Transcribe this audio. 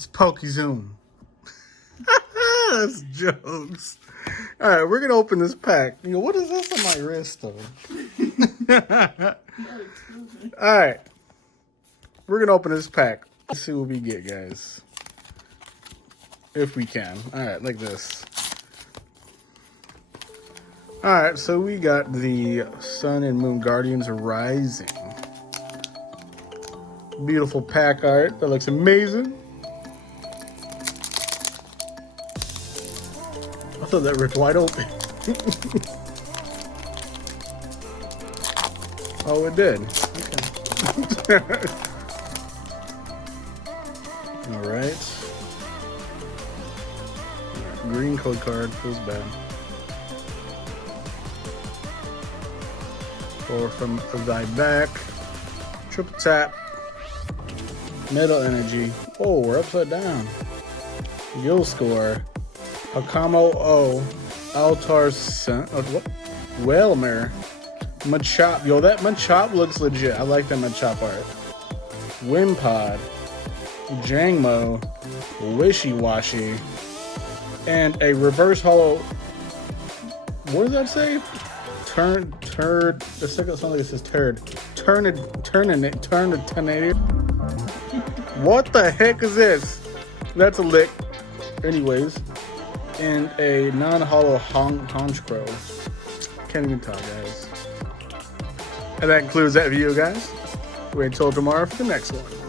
It's PokeZune. That's jokes. All right, we're gonna open this pack. You know, what is this on my wrist though? All right, we're gonna open this pack. Let's see what we get, guys. If we can. All right, like this. All right, so we got the Sun and Moon Guardians Rising. Beautiful pack art. That looks amazing. I thought that ripped wide open. Oh, it did. Okay. All right. Green code card. Feels bad. Or from thy back. Triple tap. Metal energy. Oh, we're upside down. Yo score. Hakamo O. Altar Sun. Oh, what? Whalmer. Machop. Yo, that Machop looks legit. I like that Machop art. Wimpod. Jangmo. Wishy Washy. And a reverse hollow. What does that say? Turd. The second song like it says turd. Turninator. What the heck is this? That's a lick. Anyways. And a non-hollow Honchkrow. Can't even talk, guys. And that concludes that video, guys. Wait until tomorrow for the next one.